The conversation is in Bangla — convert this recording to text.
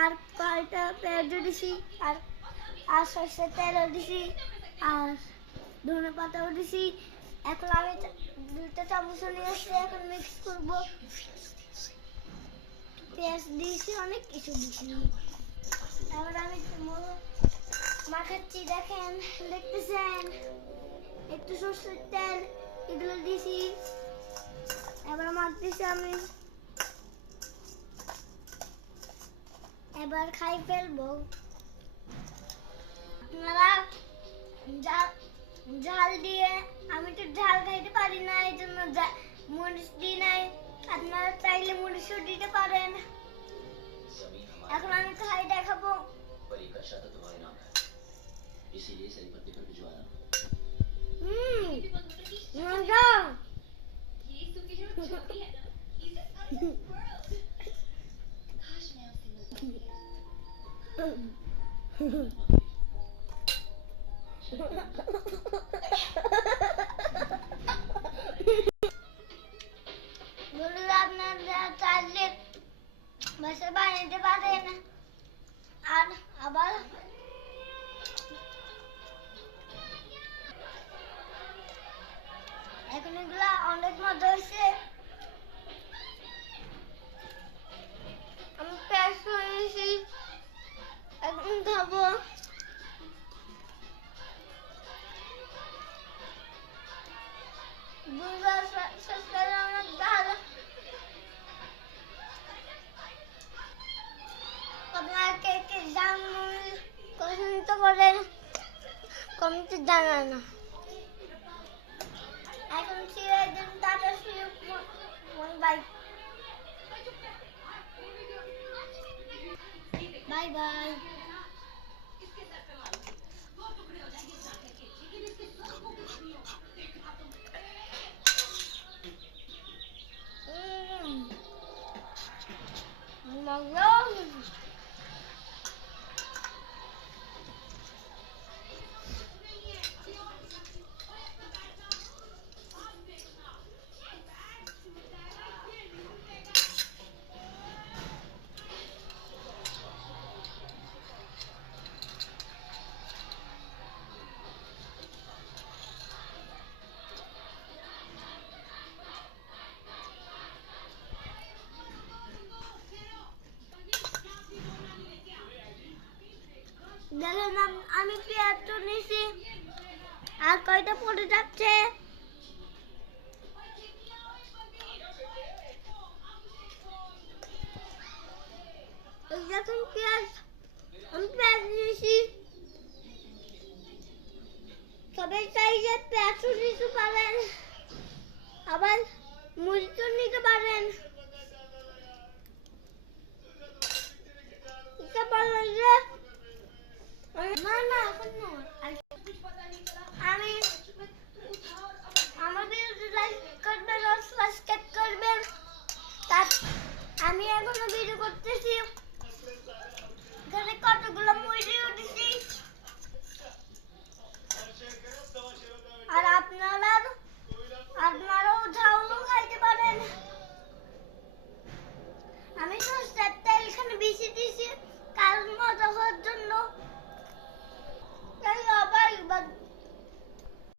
আর কয়টা পেঁয়াজ দিছি আর আর সরষের তেলও দিছি আর ধনে পাতাও দিছি। এখন আমি 2টা চামচ নিয়ে আসছি, এখন মিক্স করব। পেঁয়াজ দিয়েছি, অনেক কিছু দিছি। এবার আমি মাখাচ্ছি, দেখেন, দেখতেছেন, একটু সরষের তেল এগুলো দিছি। এবার মাখতেছি আমি, এবার খাই ফেলবো। আপনারা ঝাল দিয়ে, আমি তো ঝাল খাইতে পারি না, এই জন্য মরিচ দিই নাই। আপনারা চাইলে মরিচও দিতে পারেন। এখন আমি খাই দেখাবো। মজা। আপনারা চাইলে বাসায় বানাতে পারেন। আর আবার এখন এগুলা অনেক মজা হয়েছে। আমি পেঁয়াজ হয়েছি, এখন খাবো। অনেক ভালো। আপনারা কে কে জানেন কমেন্ট করেন, কমেন্টে জানান। এখন ছিড়ে দিন, টাটা, বাই বাই বাই। দেখেন আমি পেঁয়াজ তো নিছি, আর কয়টা পড়ে যাচ্ছে। দেখুন পেঁয়াজ, আমি পেঁয়াজ নিয়েছি। সবাই চাইলে পেঁয়াজও নিতে পারেন, আবার মরিচও নিতে পারেন। এটা ভালো লাগে না, না এখন না।